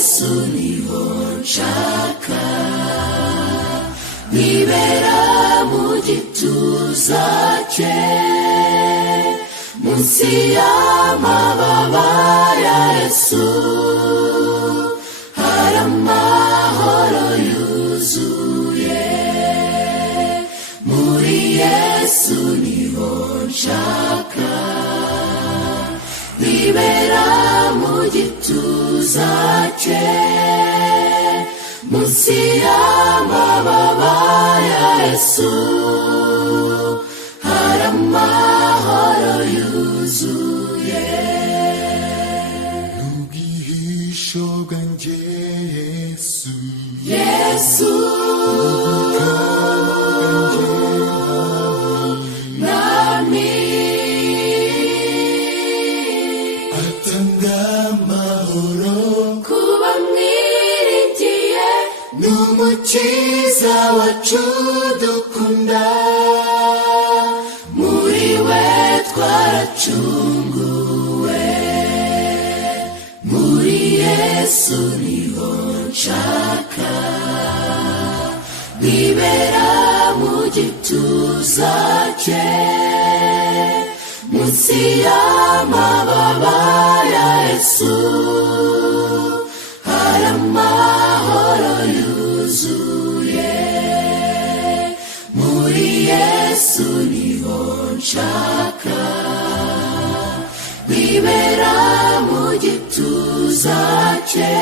yesu niho nshaka nibera mu gituza cye munsi y'amababa ya yesu hari amahoro yuzuye muri yesu niho nshaka nibera mu gituza cye munsi y'amababa ya yesu hari amahoro yuzuye ubwihisho bwanjye yesu yesu nami atanga amahoro kuba mwiringiye n'umukiza wacu dukunda muri we twaracunguwe muri yesu niho nshaka nibera mu gituza cye munsi y'amababa ya yesu hari amahoro yuzuye muri yesu niho nshaka nibera mu gituza cye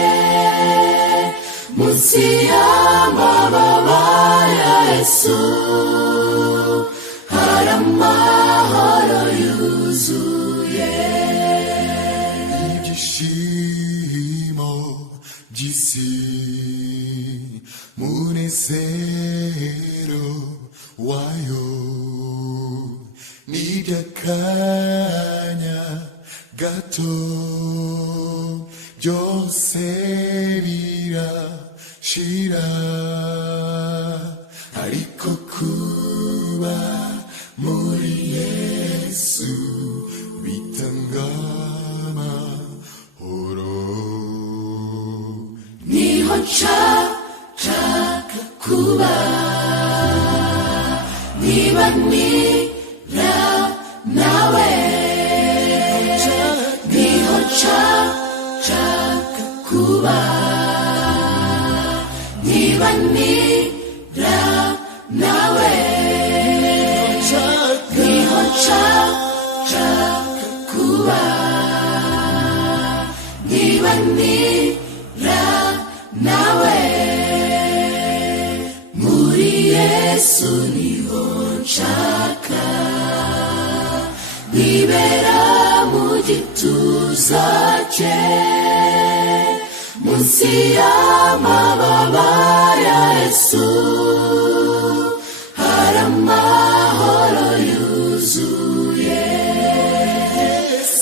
munsi y'amababa ya yesu hari amahoro yuzuye ibyishimo by'isi munezero wayo n'iby'akanya gato byose birashira ariko kuba muri yesu bitanga amahoro niho nshaka kuba niba nira nawe niho nshaka kuba niba nira nawe niho nshaka kuba niba nira nawe muri yesu niho nshaka nibera mu gituza cye munsi y'amababa ya yesu hari amahoro yuzuye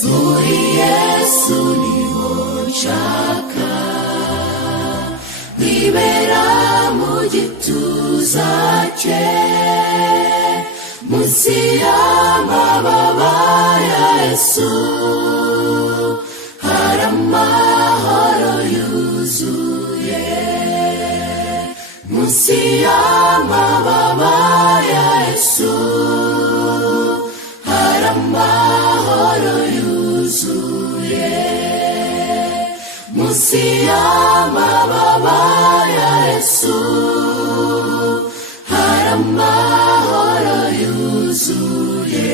muri yesu niho nshaka nibera mu gituza cye munsi y'amababa ya yesu hari amahoro yuzuye munsi y'amababa ya yesu hari amahoro yuzuye munsi y'amababa ya yesu hari amahoro yuzuye